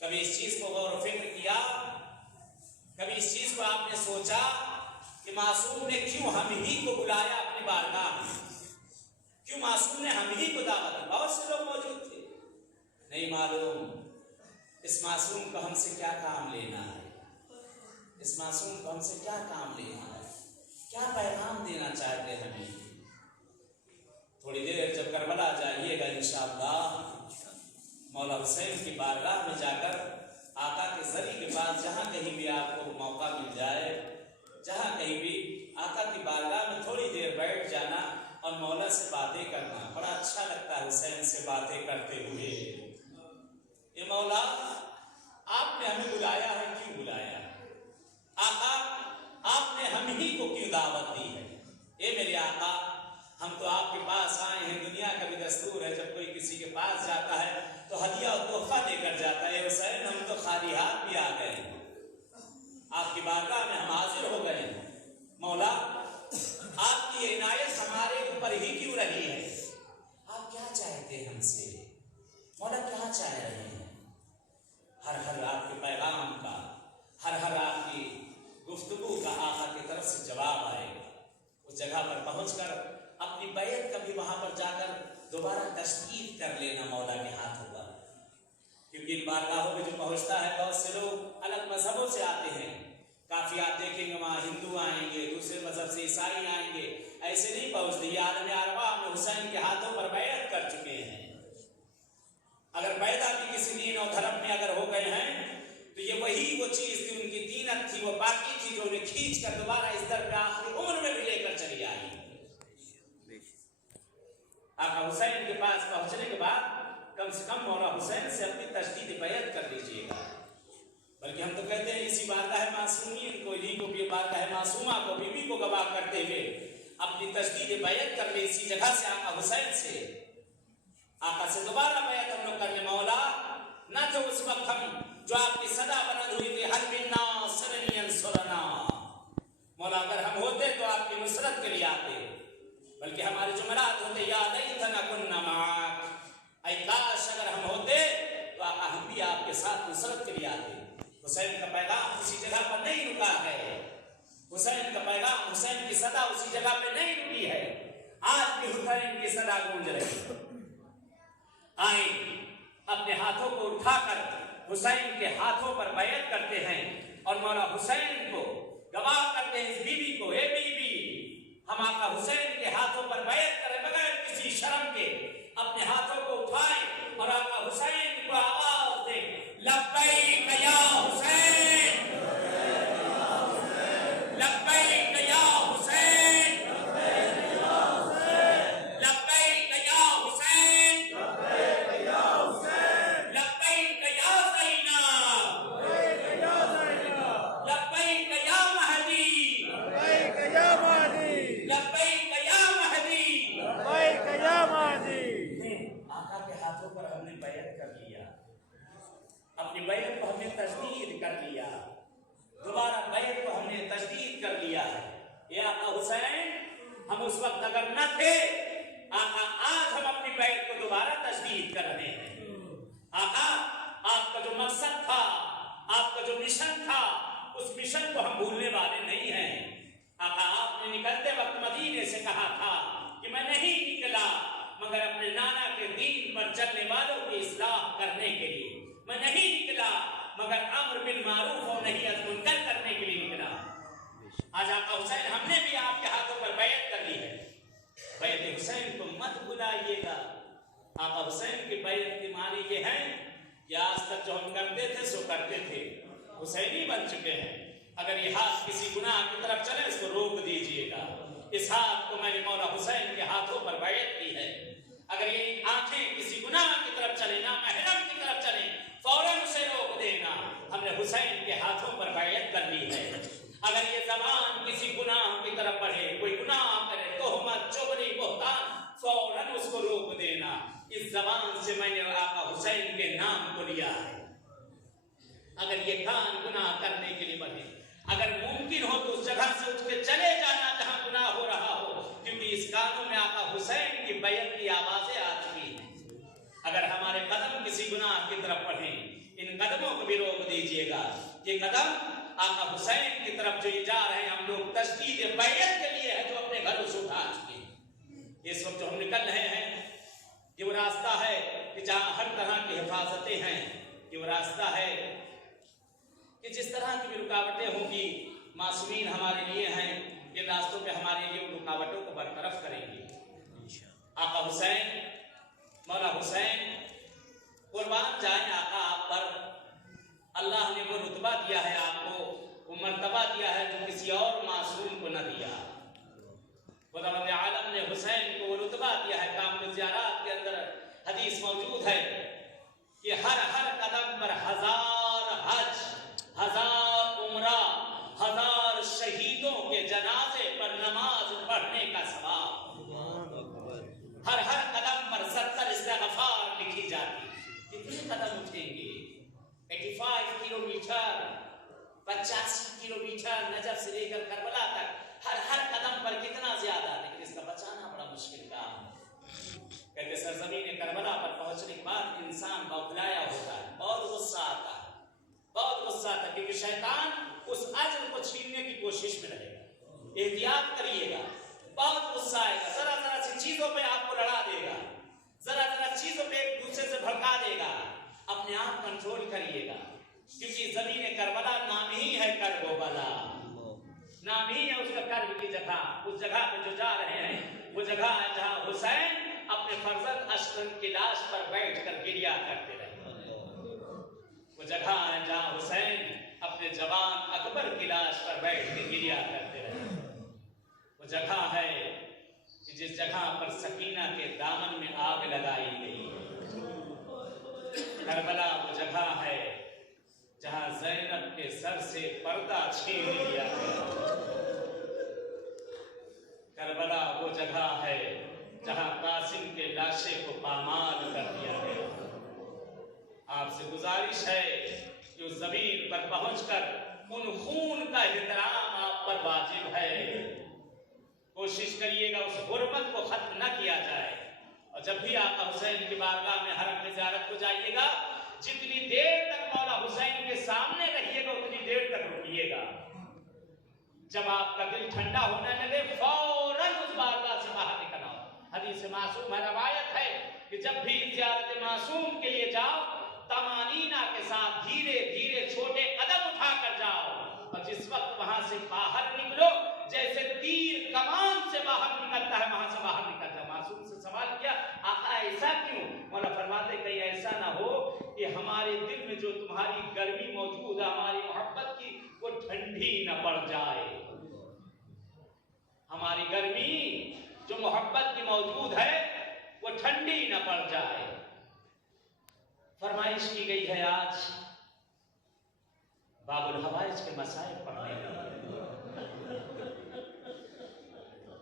कभी इस चीज को गौर फिक्र किया? कभी इस चीज को आपने सोचा कि मासूम ने क्यों हम ही को बुलाया अपनी बारगाह? क्यों मासूम ने हम ही को दावत दी? बहुत से लोग मौजूद थे। नहीं मालूम इस मासूम को हमसे क्या काम लेना है, इस मासूम को हमसे क्या काम लेना है, क्या पैगाम देना चाहते हैं हमें। थोड़ी देर जब करबला जाइएगा इंशाअल्लाह, मौला हुसैन की बारगाह में जाकर आका के ज़री के पास जहाँ कहीं भी आपको मौका मिल जाए, जहाँ कहीं भी आका की बारगाह में थोड़ी देर बैठ اور مولا سے باتیں کرنا بڑا اچھا لگتا ہے حسین سے باتیں کرتے ہوئے. یہ مولا آپ نے ہمیں بلایا ہے، کیوں بلایا؟ آقا آپ نے ہم ہی کو کیوں دعوت دی ہے؟ اے میرے آقا ہم تو آپ کے پاس آئے ہیں. دنیا کا بھی دستور ہے جب کوئی کسی کے پاس جاتا ہے تو ہدیہ اور تحفہ دے کر جاتا ہے. حسین ہم تو خالی ہاتھ بھی آ گئے ہیں، آپ کی بارگاہ میں ہم حاضر ہو گئے ہیں. مولا آپ کی عنایت ہمارے اوپر ہی کیوں رہی ہے؟ آپ کیا چاہتے ہیں ہم سے؟ مولا کیا چاہ رہے ہیں؟ ہر آپ کے پیغام کا، ہر آپ کی گفتگو کا آقا کی طرف سے جواب آئے گا. اس جگہ پر پہنچ کر اپنی بیعت کبھی وہاں پر جا کر دوبارہ تجدید کر لینا مولا کے ہاتھ ہوگا. کیونکہ ان بارگاہوں میں جو پہنچتا ہے بہت سے لوگ الگ مذہبوں سے آتے ہیں. کافی آپ دیکھیں گے وہاں ہندو آئیں گے، دوسرے مذہب سے عیسائی آئیں گے. ایسے نہیں پہنچتے. یہ عالم ارواح میں حسین کے ہاتھوں پر بیعت کر چکے ہیں. اگر پیدا بھی کسی دین اور دھرم میں اگر ہو گئے ہیں تو یہ وہی وہ چیز تھی، ان کی دینت تھی، وہ باقی تھی جو انہیں کھینچ کر دوبارہ اس در پہ آخری عمر میں بھی لے کر چلی آئی. آقا حسین کے پاس پہنچنے کے بعد کم سے کم مولا حسین سے اپنی تجدید بیعت کر لیجیے گا. بلکہ ہم تو کہتے ہیں اسی بارگاہ معصومین کو، انہیں کو بھی بارگاہ معصومہ کو، بیوی کو گواہ کرتے ہوئے اپنی تجدید بیعت کر لیں اسی جگہ سے آقا حسین سے. آقا سے دوبارہ بیعت ہم لوگ کرنے. مولا نہ تو اس وقت ہم جو آپ کی صدا بلند ہوئی تھی حل من ناصر ینصرنا، مولا اگر ہم ہوتے تو آپ کی نصرت کے لیے آتے، بلکہ ہمارے جملات ہوتے یا لیتنا کنا معاک، اے کاش اگر ہم ہوتے تو آقا ہم بھی آپ کے ساتھ نصرت کے لیے آتے. حسین کا پیغام اسی جگہ پر نہیں رکا ہے. حسین کا پیغام، حسین کی صدا اسی جگہ پہ نہیں رکی ہے. آج بھی حسین کی صدا گونج رہی ہے. آئیں اپنے ہاتھوں کو اٹھا کر حسین کے ہاتھوں پر بیعت کرتے ہیں اور مولا حسین کو گواہ کرتے ہیں. اس بیوی کو، اے بیوی ہم آقا حسین کے ہاتھوں پر بیعت کریں بغیر کسی شرم کے. اپنے ہاتھوں کو اٹھائیں اور آقا حسین کو آواز دیں لبیک یا حسین، لبیک یا حسین، لبیک یا حسین، لبیک یا زینب، لبیک یا مہدی، لبیک یا مہدی. آقا کے ہاتھوں پر ہم نے بیعت کر لیا، اپنی بیعت کو ہم نے تجدید کر لیا، دوبارہ بیعت کو ہم نے تجدید کر لیا ہے. یہ آقا حسین ہم اس وقت اگر نہ تھے، آقا آج ہم اپنی بیعت کو دوبارہ تجدید کر رہے ہیں. آقا آپ کا جو مقصد تھا، آپ کا جو مشن تھا، اس مشن کو ہم بھولنے والے نہیں ہیں. آقا آپ نے نکلتے وقت مدینے سے کہا تھا کہ میں نہیں نکلا مگر اپنے نانا کے دین پر چلنے والوں کی اصلاح کرنے کے لیے. میں نہیں نکلا مگر امر بالمعروف اور نہی عن المنکر کرنے کے لیے نکلا. آج آقا حسین ہم نے بھی آپ کے ہاتھوں پر بیعت کر لی ہے. بیعت حسین کو مت بھلائیے گا. آقا حسین کی بیعت کی معنی یہ ہے کہ آج تک جو ہم کرتے تھے سو کرتے تھے، حسینی بن چکے ہیں. اگر یہ ہاتھ کسی گناہ کی طرف چلے اس کو روک دیجئے گا. اس ہاتھ کو میں نے مولا حسین کے ہاتھوں پر بیعت کی ہے. اگر یہ آنکھیں کسی گناہ کی طرف چلے، نامحرم کی طرف چلے، فوراً اسے روک دینا. ہم نے حسین کے ہاتھوں پر بیعت کر لی ہے. اگر یہ زبان کسی گناہ کی طرف بڑھے، کوئی گناہ کرے، تہمت، چغلی، بہتان، فوراً اس کو روک دینا. اس زبان سے میں نے آقا حسین کے نام کو لیا ہے. اگر یہ کان گناہ کرنے کے لیے بڑھے، اگر ممکن ہو تو اس جگہ سے اٹھ کے چلے جانا جہاں گناہ ہو رہا ہو، کیونکہ اس کانوں میں آقا حسین کی بیعت کی آوازیں آ چکی ہیں. اگر ہمارے قدم کسی گناہ کی طرف بڑھیں، ان قدموں کو بھی روک دیجئے گا. یہ قدم آقا حسین کی طرف جو یہ جا رہے ہیں، ہم لوگ تجدید بیعت کے لیے ہے جو اپنے گھروں سے اٹھا چکے ہیں. اس وقت جو ہم نکل رہے ہیں یہ وہ راستہ ہے کہ جہاں ہر طرح کی حفاظتیں ہیں. یہ وہ راستہ ہے کہ جس طرح کی بھی رکاوٹیں ہوں گی معصومین ہمارے لیے ہیں. ان راستوں پہ ہمارے لیے ان رکاوٹوں کو برطرف کریں گے. آقا حسین، مولا حسین قربان جائیں آقا آپ پر. اللہ نے وہ رتبہ دیا ہے آپ کو، وہ مرتبہ دیا ہے جو کسی اور معصوم کو نہ دیا. خداوند عالم نے حسین کو किलोमीटर 85 किलोमीटर नजफ से लेकर करबला तक हर कदम पर कितना ज्यादा, लेकिन इसका बचाना बड़ा मुश्किल काम है। कहते सरजमीन करबला पर पहुंचने के बाद इंसान बौखलाया होता है, बहुत गुस्सा आता है, बहुत गुस्सा आता है, क्योंकि शैतान उस अज्र को छीनने की कोशिश में रहेगा। एहतियात करिएगा, बहुत गुस्सा आएगा, जरा जरा सी चीजों पे आपको लड़ा देगा, जरा जरा चीजों पे एक दूसरे से भड़का देगा। अपने आप कंट्रोल करिएगा, क्योंकि जमीन करबला नाम ही है करबला, नाम ही है उसका कर्ब की जगह। उस जगह पे जो जा रहे हैं वो जगह है जहां हुसैन अपने फर्जंद अशरफ की लाश पर बैठकर गिरिया करते रहे। वो जगह है जहां हुसैन अपने जवान अकबर की लाश पर बैठ के गिरिया करते रहे। वो जगह है कि जिस जगह पर सकीना के दामन में आग लगाई गई। करबला वो जगह है जहां ज़ैनब के सर से पर्दा छीन लिया गया। करबला वो जगह है जहां कासिम के लाशे को पामाल कर दिया गया। आपसे गुजारिश है कि उस जमीन पर पहुंचकर उन खून का एहतराम आप पर वाजिब है। कोशिश करिएगा उस गुर्बत को खत्म न किया जाए। और जब भी आका हुसैन की बारगाह में हरम में ज़ियारत को जाइएगा, जितनी देर तक मौला हुसैन के सामने रहिएगा उतनी देर तक रुकिएगा। जब आपका दिल ठंडा होने लगे फौरन उस बारगाह से बाहर निकल आओ। हदीस मासूम है, रवायत है कि जब भी ज़ियारत मासूम के लिए जाओ, तमानीना के साथ धीरे धीरे छोटे कदम उठाकर जाओ। और जिस वक्त वहां से बाहर निकलो, जैसे तीर कमान से बाहर निकलता है वहां से बाहर निकल जाओ। मासूम से सवाल किया, आका ऐसा क्यों? मौला फरमाते कहीं ऐसा ना हो कि हमारे दिल में जो तुम्हारी गर्मी मौजूद है, हमारी मोहब्बत की, वो ठंडी न पड़ जाए। हमारी गर्मी जो मोहब्बत की मौजूद है वो ठंडी न पड़ जाए। फरमाइश की गई है आज बाबुल हवाइज के मसाइल पढ़ने का।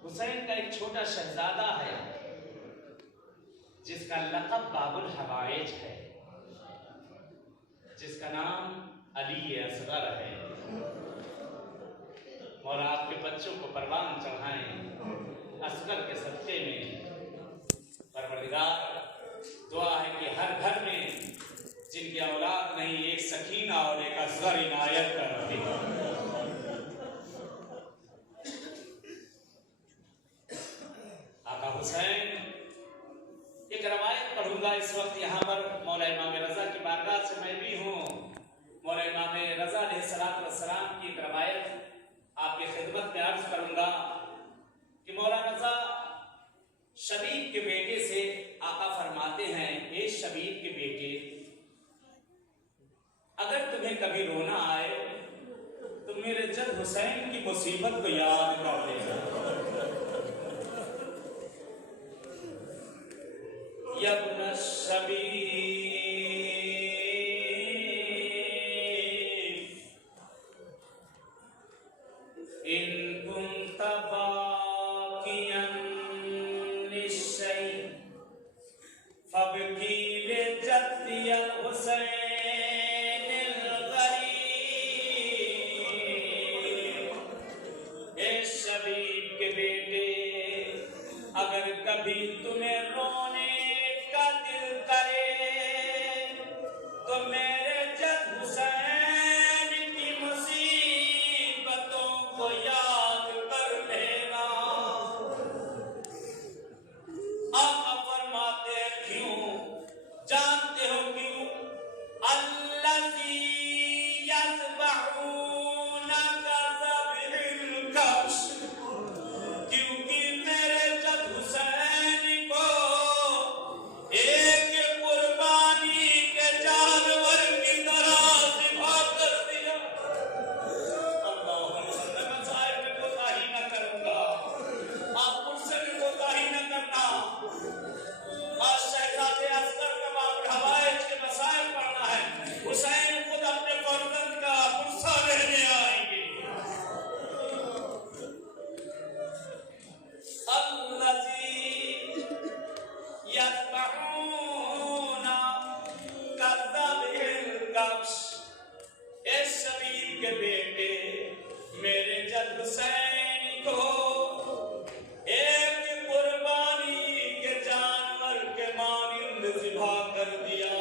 हुसैन का एक छोटा शहजादा है जिसका लक़ब बाबुल हवाइज है, जिसका नाम अली असगर है। और आपके बच्चों को परवान चढ़ाएं असगर के सदक़े में। परवरदिगार दुआ है कि हर घर में जिनकी औलाद नहीं, एक सकीना और एक असगर इनायत कर दे। आका हुसैन, एक रवायत पढ़ूंगा इस वक्त यहाँ पर। मौला इमाम रजा की बारगाह से मैं भी हूँ। मौला इमाम रजा अलैहिस्सलाम की एक रवायत आपकी खिदमत में अर्ज करूंगा कि मौला रजा शबीब के बेटे से आका फरमाते हैं, ए शबीब के बेटे, अगर तुम्हें कभी रोना आए तो मेरे जद हुसैन की मुसीबत को याद कर लेना। यब्न शबीब एक के बेटे मेरे जद हुसैन को एक कुर्बानी के जानवर के मानिंद ज़िबा कर दिया।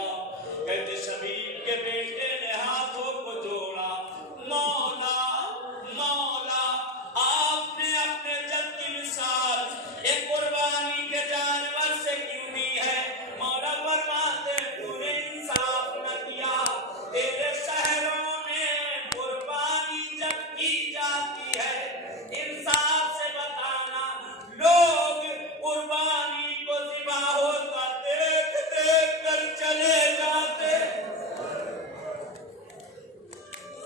कहते शबीब के बेटे ने हाथों को जोड़ा, मौला मौला आपने अपने जद की मिसाल एक कुर्बानी के जानवर से क्यों दी है? मौला फरमाते तूने इंसाफ न किया। तेरे शहरों में कुर्बानी जब की जाती है, इंसाफ से बताना, लोग कुर्बानी को ज़िबा होता देख देख कर चले जाते,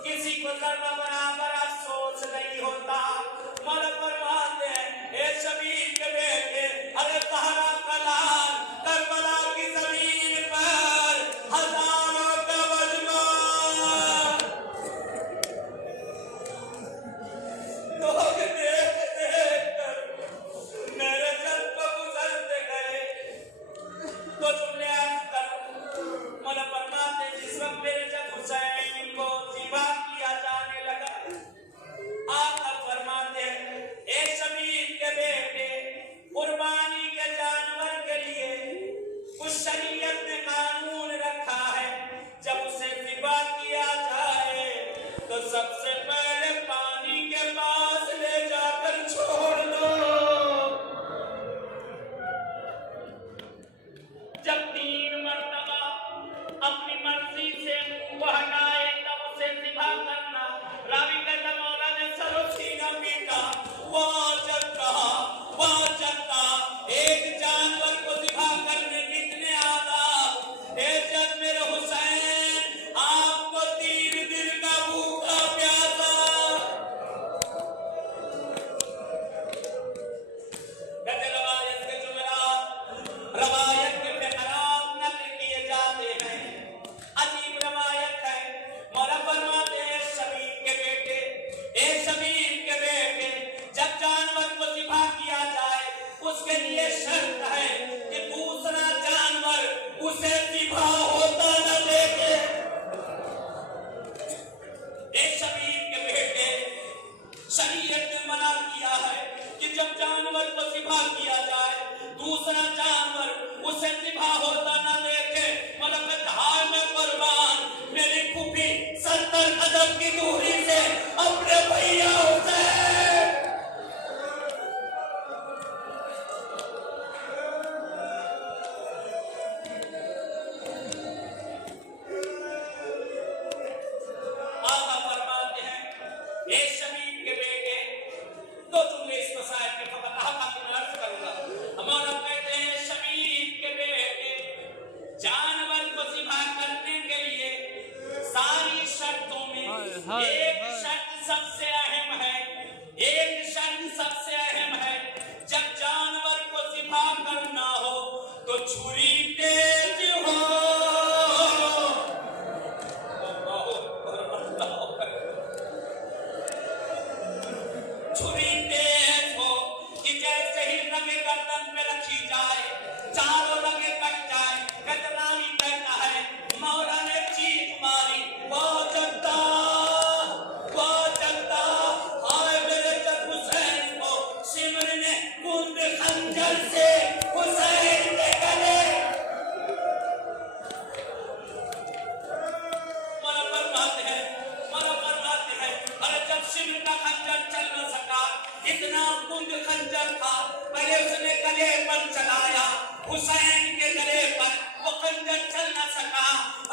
किसी को ज़रा बराबर अफसोस नहीं होता। मौला फरमाते हैं ए शबीब के बेटे, अरे तहरा कलाल करबला की ज़मीन पर हज़ारों का मजमा लोग देख देख कर मेरे जद को गुजरते गए। तो तुमने अर्ज़ कर, मौला फरमाते हैं जिस वक्त मेरे जद हुसैन को ज़िबा किया जाने लगा, आका फरमाते हैं ए शबीब के बेटे, कुर्बानी के जानवर के लिए कुछ शरीयत ने कानून रखा है, जब उसे ज़िबा किया जाए तो सबसे पहले पानी के पास ले जाकर छोड़ दो। जब 3 मरतबा अपनी मर्जी से मुंह को हटाए तब उसे ज़िबा करना। रावी कहता मौला ने सरो सीना पीटा, वाजब कहा, वाजब कहा, एक जानवर को ज़िबा करने कितने आदाब। ए जब मेरे हुसैन आपको 3 दिन का भूखा प्यासा, कहते रवायत के जुमेरात, रवायत के बेकरार नकल किए जाते हैं, अजीब रवायत है। मौला फरमाते हैं शबीब के बेटे, ए शबीब के बेटे, जब जानवर को ज़िबा किया जाए उसके लिए शर्त है कि दूसरा जानवर उसे ज़िबा होता न देखे। ए शबीब के बेटे, शरीयत ने मना किया है कि जब जानवर को ज़िबा किया जाए दूसरा जानवर उसे ज़िबा होता न देखे। मतलब हाय में कुर्बान, मेरी फूफी 70 कदम की दूरी से अपने भैया हुसैन, आका फरमाते हैं ए शबीब के बेटे, तो तुमने इस मसाइल के फकत कहा कि मैं अर्ज करूंगा। हमारा कहते हैं शबीब के बेटे, जानवर को ज़िबा करने के लिए सारी शर्तों में एक शर्त सबसे अहम है, एक शर्त सबसे अहम है, जब जानवर को ज़िबा करना हो तो छुरी तेज हो। छुरी तेज हो कि जैसे ही रगे गर्दन में रखी जाए चारों रगे कट जाए। कतरानी कहता है मौला ने चीख मारी, वो जगता हाय मेरे जब हुसैन को सिमर ने कुंद खंजर से हुसैन के गले। मौला फरमाते हैं अरे जब सिमर का खंजर चल न सका, इतना कुंद खंजर था, पहले उसने गले पर चलाया, हुसैन के गले पर वो खंजर चल न सका।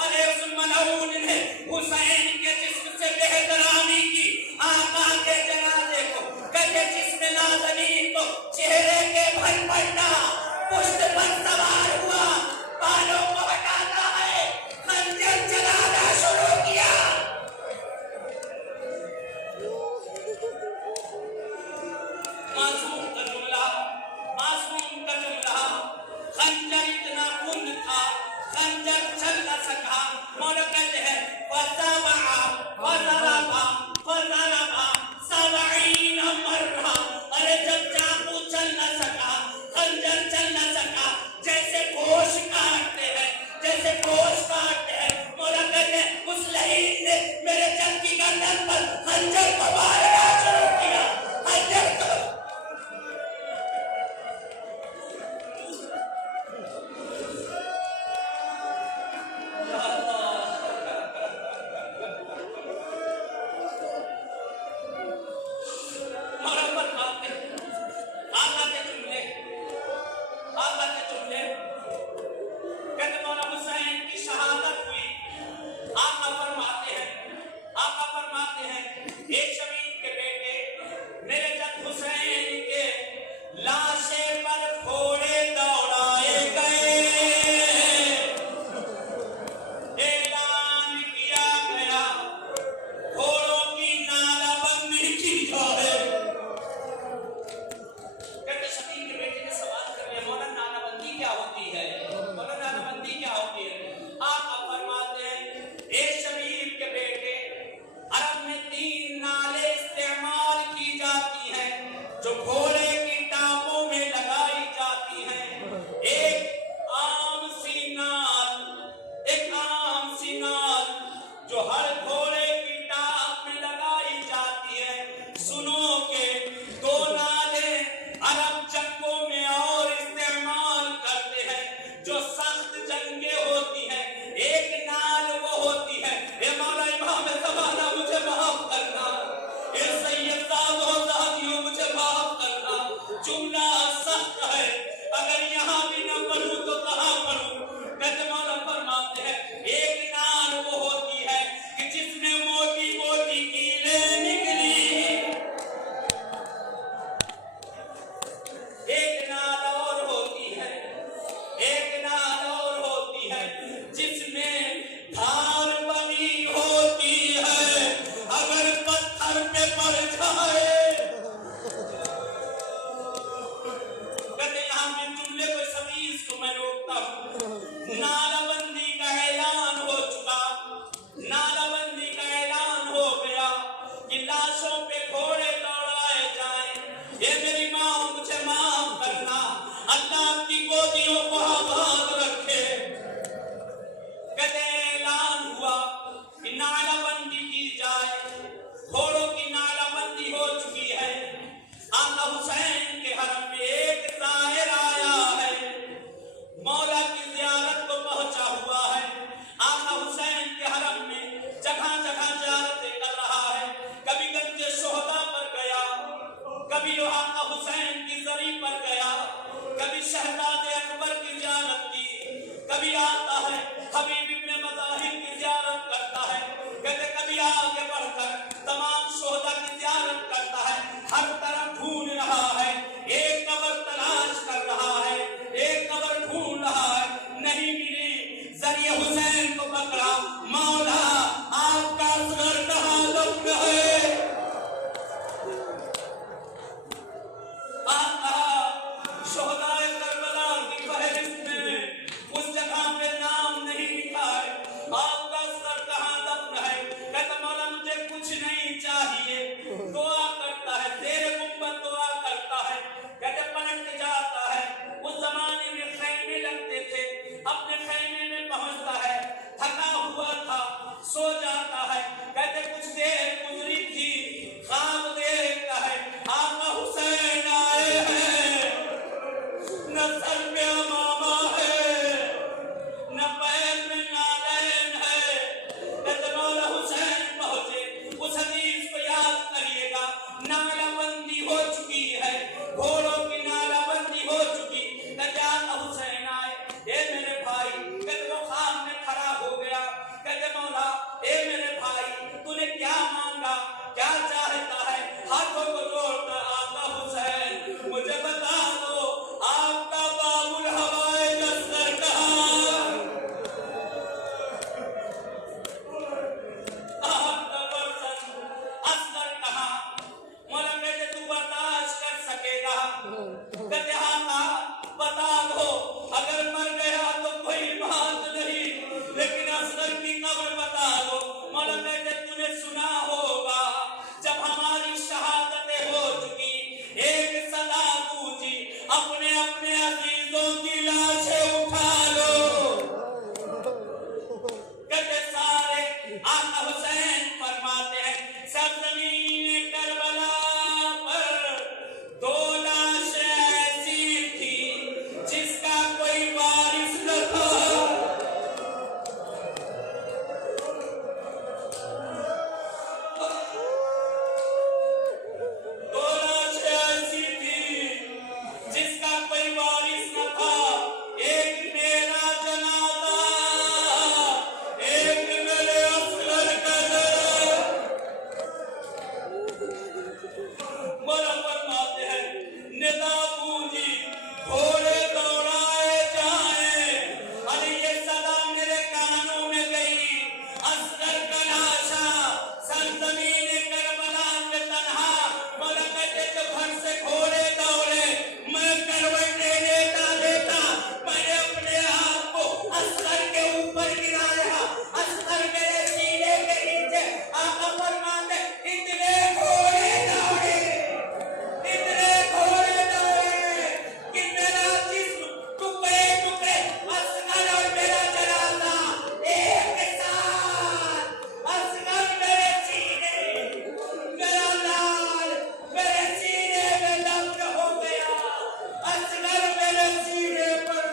अरे उस मलऊन ने हुसैन के जिस्म से बेहतरामी की, आका के जनाजे को कहते जिसने नाज़नीन को चेहरे के भर पलटा, पुष्ट पर सवार हुआ, बालों को हटाता है, खंजर चलाना शुरू किया। मासूम का जुमला, खंजर इतना कुंद था, खंजर चल न सका। मौला कहते हैं अरे जब चाकू चल न सका, खंजर चल न सका, जैसे गोश्त काटते हैं, मौला कहते हैं उस लहीन ने मेरे जद की गर्दन पर पहुंचा हुआ है। आका हुसैन के हरम में जगह जगह ज़ियारतें कर रहा है। कभी गंजे शोहदा पर गया, कभी आका हुसैन की जरी पर गया, कभी शहजादे अकबर की ज़ियारत की, कभी आता है हबीब इब्ने मज़ाहिर की ज़ियारत करता है, कभी आगे बढ़कर तमाम शोहदा की ज़ियारत करता है। हर तरफ ढूंढ रहा है, एक कब्र तलाश कर रहा है, एक कब्र ढूंढ रहा है, नहीं मिली। जरिए हुसैन को पकड़ा, मौला आपका असगर कहाँ दफन है? शोहदाए करबला की फहरिस्त में उस जगह पे नाम नहीं लिखा है। आपका असगर कहाँ दफन है? कहता मौला मुझे कुछ नहीं चाहिए। दुआ करता है, तेरे गुंबद दुआ करता है। कहते पलट के जाता है। उस जमाने में खैमे लगते थे, अपने खैमे में पहुंचता है, थका हुआ था, सो जाता है। कहते कुछ देर गुजरी थी, ख्वाब देखता है आका हुसैन आए हैं, न सर पे अमामा है, न पैर में नालैन है। कहते मौला हुसैन पहुंचे। उस हदीस को याद करिएगा, नालाबंदी हो चुकी है, घोड़ों की नालाबंदी हो चुकी। कहते आका हुसैन आए, ए मेरे भाई। कहते वो ख्वाब में खड़ा हो गया। कहते मौला ए मेरे भाई, तूने क्या मांगा, क्या चाहता है? हाथों को जोड़कर आका हुसैन मुझे बता दो, आपका बाबुल हवाए असगर कहाँ? आपका बर्तन असगर कहाँ? मौला कहते तू बर्दाश्त कर सकेगा? कहते हाँ बता दो, अगर मर गया तो कोई बात नहीं, लेकिन असगर की कब्र बता दो। मौला कहते तूने सुना होगा, जब हमारी शहादतें हो चुकी, एक सदा गूंजी, अपने अपने अजीजों की लाशें उठा लो। कहते सारे आका हुसैन फरमाते हैं सरजमीन करबला पर दो लाशें ऐसी थी जिसका कोई वारिस न था। दो लाशें ऐसी थी जिसका कोई वारिस न था। एक मेरा जनाजा, एक मेरे असगर का जनाजा। मौला फरमाते हैं निदा गूंजी, घोड़े दौड़ाए जाएं, अरे ये सदा मेरे कानों में गई। असगर का लाशा सरजमीन करबला पे तन्हा। मौला कहते जब घर से घोड़े दौड़े, मैं करवट देता मैंने अपने आप को असगर के ऊपर गिराया। असगर मेरे सीने के नीचे। आका फरमाते इतने घोड़े दौड़े कि मेरा जिस्म टुकड़े टुकड़े, असगर और मेरा जनाजा एक साथ। असगर मेरे सीने, मेरा लाल मेरे सीने में दफ्न हो गया। असगर मेरे सीने पर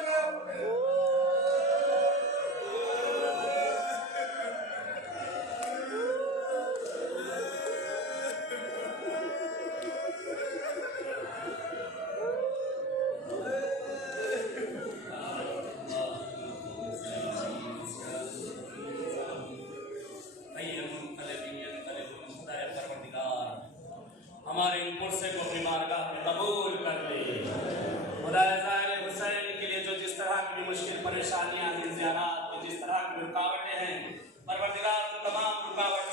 हमारे इन पुरसे को अपनी बारगाह में कबूल कर ले। खुदा ज़ाहिर हुसैन के लिए जो जिस तरह की मुश्किल परेशानियां हैं, ज़ियारत, जिस तरह की रुकावटें हैं, परवरदिगार तमाम रुकावट